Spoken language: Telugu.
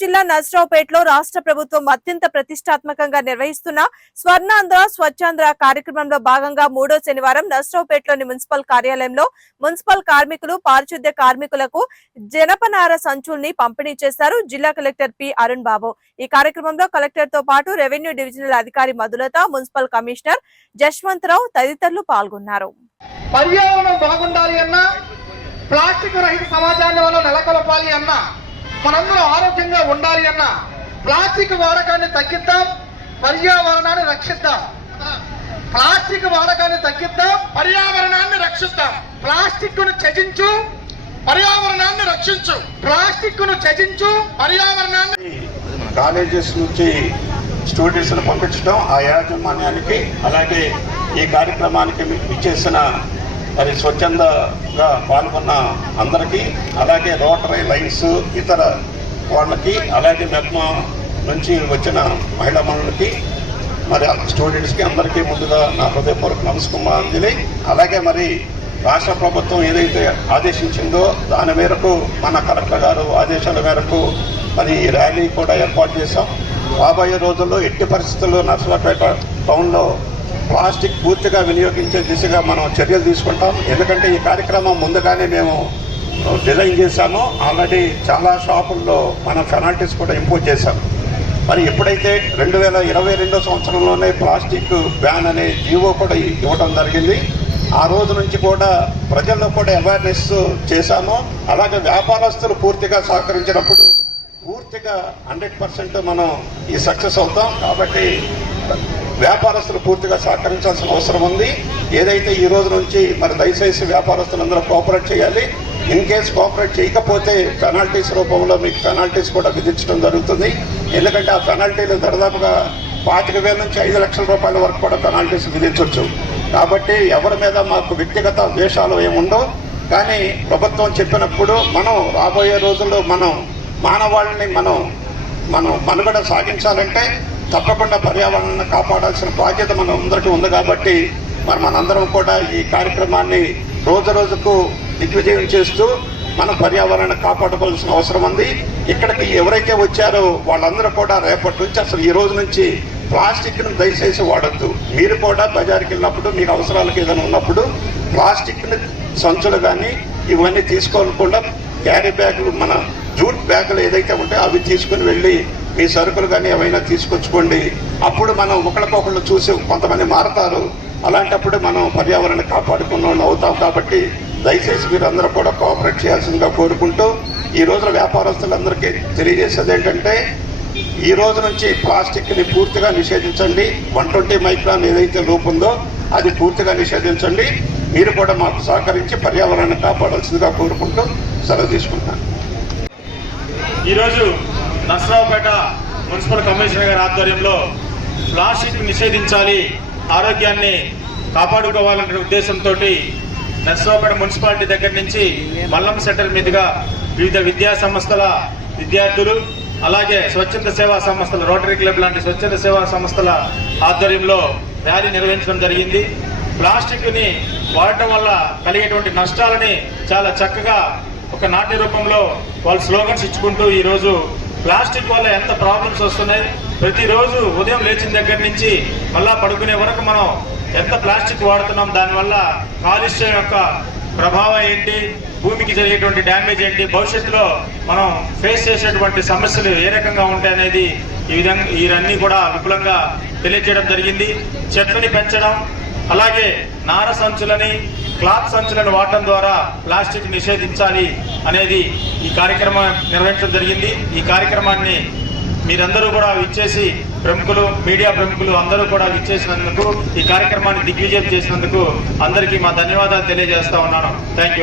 జిల్లా నర్సరావుపేటలో రాష్ట్ర ప్రభుత్వం అత్యంత ప్రతిష్టాత్మకంగా నిర్వహిస్తున్న స్వర్ణాంధ్ర స్వచ్ఛాంధ్ర కార్యక్రమంలో భాగంగా 3వ శనివారం నర్సరావుపేటలోని మున్సిపల్ కార్యాలయంలో మున్సిపల్ కార్మికులు పారిశుద్ధ్య కార్మికులకు జనపనార సంచుల్ని పంపిణీ చేశారు జిల్లా కలెక్టర్ పి అరుణ్ బాబు। ఈ కార్యక్రమంలో కలెక్టర్ తో పాటు రెవెన్యూ డివిజనల్ అధికారి మధులత, మున్సిపల్ కమిషనర్ జశ్వంతరావు తదితరులు పాల్గొన్నారు। పర్యావరణం బాగుండాలి అన్నా, ప్లాస్టిక్ రహిత సమాజాన్ని మనం నెలకొల్పాలి అన్నా, మనందరం ఆరోగ్యంగా ఉండాలి అన్న ప్లాస్టిక్ వాడకాన్ని తగ్గిద్దాం, పర్యావరణాన్ని రక్షిద్దాం। ప్లాస్టిక్ వాడకాన్ని తగ్గిద్దాం, పర్యావరణాన్ని రక్షిద్దాం। ప్లాస్టిక్ ను త్యజించు, పర్యావరణాన్ని రక్షించు। ప్లాస్టిక్ ను త్యజించు, పర్యావరణాన్ని। కాలేజెస్ నుంచి స్టూడెంట్స్ ను పంపించడం ఆ యాజమాన్యానికి, అలాగే ఈ కార్యక్రమానికి ఇచ్చేసిన మరి స్వచ్ఛందగా పాల్గొన్న అందరికీ, అలాగే రోటరీ లైన్స్ ఇతర వాళ్ళకి, అలాగే మెప్మా నుంచి వచ్చిన మహిళా మనులకి, మరి స్టూడెంట్స్కి అందరికీ ముందుగా నా హృదయపూర్వక నమస్కారాంజలి। అలాగే మరి రాష్ట్ర ప్రభుత్వం ఏదైతే ఆదేశించిందో దాని మేరకు మన కలెక్టర్ గారు ఆదేశాల మేరకు మరి ఈ ర్యాలీ కూడా ఏర్పాటు చేశాం। రాబోయే రోజుల్లో ఎట్టి పరిస్థితుల్లో నర్సరావుపేట టౌన్లో ప్లాస్టిక్ పూర్తిగా వినియోగించే దిశగా మనం చర్యలు తీసుకుంటాం। ఎందుకంటే ఈ కార్యక్రమం ముందుగానే మేము డిజైన్ చేశాము। ఆల్రెడీ చాలా షాపుల్లో మనం పెనాల్టీస్ కూడా ఇంపోజ్ చేశాం। మరి ఎప్పుడైతే 2022 సంవత్సరంలోనే ప్లాస్టిక్ బ్యాన్ అనే జీవో కూడా ఇవ్వడం జరిగింది, ఆ రోజు నుంచి కూడా ప్రజల్లో కూడా అవేర్నెస్ చేశాము। అలాగే వ్యాపారస్తులు పూర్తిగా సహకరించినప్పుడు పూర్తిగా 100% మనం ఈ సక్సెస్ అవుతాం। కాబట్టి వ్యాపారస్తులు పూర్తిగా సహకరించాల్సిన అవసరం ఉంది। ఏదైతే ఈ రోజు నుంచి మరి దయచేసి వ్యాపారస్తులందరూ కోఆపరేట్ చేయాలి। ఇన్ కేసు కోఆపరేట్ చేయకపోతే పెనాల్టీస్ రూపంలో మీకు పెనాల్టీస్ కూడా విధించడం జరుగుతుంది। ఎందుకంటే ఆ పెనాల్టీలు దాదాపుగా 25,000 నుంచి 5 లక్షల రూపాయల వరకు కూడా పెనాల్టీస్ విధించవచ్చు। కాబట్టి ఎవరి మీద మాకు వ్యక్తిగత ద్వేషాలు ఏముండవు, కానీ ప్రభుత్వం చెప్పినప్పుడు మనం రాబోయే రోజుల్లో మనం మానవాళిని మనం మనుగడ సాగించాలంటే తప్పకుండా పర్యావరణాన్ని కాపాడాల్సిన బాధ్యత మన అందరికీ ఉంది। కాబట్టి మరి మనందరం కూడా ఈ కార్యక్రమాన్ని రోజు రోజుకు దిగ్విజయం చేస్తూ మనం పర్యావరణాన్ని కాపాడుకోవాల్సిన అవసరం ఉంది। ఇక్కడికి ఎవరైతే వచ్చారో వాళ్ళందరూ కూడా రేపటి నుంచి అసలు ఈ రోజు నుంచి ప్లాస్టిక్ను దయచేసి వాడద్దు। మీరు కూడా బజార్కి వెళ్ళినప్పుడు మీకు అవసరాలకు ఏదైనా ఉన్నప్పుడు ప్లాస్టిక్ని సంచులు కానీ ఇవన్నీ తీసుకోకుండా క్యారీ బ్యాగులు, మన జూట్ బ్యాగులు ఏదైతే ఉంటాయో అవి తీసుకుని వెళ్ళి మీ సరుకులు కానీ ఏమైనా తీసుకొచ్చుకోండి। అప్పుడు మనం ఒకరికొకళ్ళు చూసి కొంతమంది మారతారు, అలాంటప్పుడు మనం పర్యావరణాన్ని కాపాడుకున్న వాళ్ళు అవుతాం। కాబట్టి దయచేసి మీరు అందరూ కూడా కోఆపరేట్ చేయాల్సిందిగా కోరుకుంటూ ఈ రోజున వ్యాపారస్తులందరికీ తెలియజేసేది ఏంటంటే, ఈ రోజు నుంచి ప్లాస్టిక్ని పూర్తిగా నిషేధించండి। 120 మైక్రాన్ ఏదైతే లోపు ఉందో అది పూర్తిగా నిషేధించండి। మీరు కూడా మాకు సహకరించి పర్యావరణాన్ని కాపాడాల్సిందిగా కోరుకుంటూ సెలవు తీసుకుంటాను। ఈరోజు నర్సరావుపేట మున్సిపల్ కమిషనర్ గారి ఆధ్వర్యంలో ప్లాస్టిక్ నిషేధించాలి, ఆరోగ్యాన్ని కాపాడుకోవాలనే ఉద్దేశంతో నర్సరావుపేట మున్సిపాలిటీ దగ్గర నుంచి మల్లం సెంటర్ మీదుగా వివిధ విద్యా సంస్థల విద్యార్థులు, అలాగే స్వచ్ఛంద సేవా సంస్థల రోటరీ క్లబ్ లాంటి స్వచ్ఛంద సేవా సంస్థల ఆధ్వర్యంలో ర్యాలీ నిర్వహించడం జరిగింది। ప్లాస్టిక్ని వాడటం వల్ల కలిగేటువంటి నష్టాలని చాలా చక్కగా ఒక నాట్య రూపంలో వాళ్ళు స్లోగన్స్ ఇచ్చుకుంటూ ఈరోజు ప్లాస్టిక్ వల్ల ఎంత ప్రాబ్లమ్స్ వస్తున్నాయి, ప్రతిరోజు ఉదయం లేచిన దగ్గర నుంచి మళ్ళా పడుకునే వరకు మనం ఎంత ప్లాస్టిక్ వాడుతున్నాం, దానివల్ల కాలుష్యం యొక్క ప్రభావం ఏంటి, భూమికి జరిగేటువంటి డ్యామేజ్ ఏంటి, భవిష్యత్తులో మనం ఫేస్ చేసేటువంటి సమస్యలు ఏ రకంగా ఉంటాయనేది ఇవన్నీ కూడా విపులంగా తెలియజేయడం జరిగింది। చెట్లని పెంచడం, అలాగే నార సంచులని, క్లాత్ సంచులను వాడటం ద్వారా ప్లాస్టిక్ నిషేధించాలి అనేది ఈ కార్యక్రమం నిర్వహించడం జరిగింది। ఈ కార్యక్రమాన్ని మీరందరూ కూడా విచ్చేసి, ప్రముఖులు, మీడియా ప్రముఖులు అందరూ కూడా విచ్చేసినందుకు, ఈ కార్యక్రమాన్ని దిగ్విజయం చేసినందుకు అందరికీ మా ధన్యవాదాలు తెలియజేస్తా ఉన్నాను। Thank you.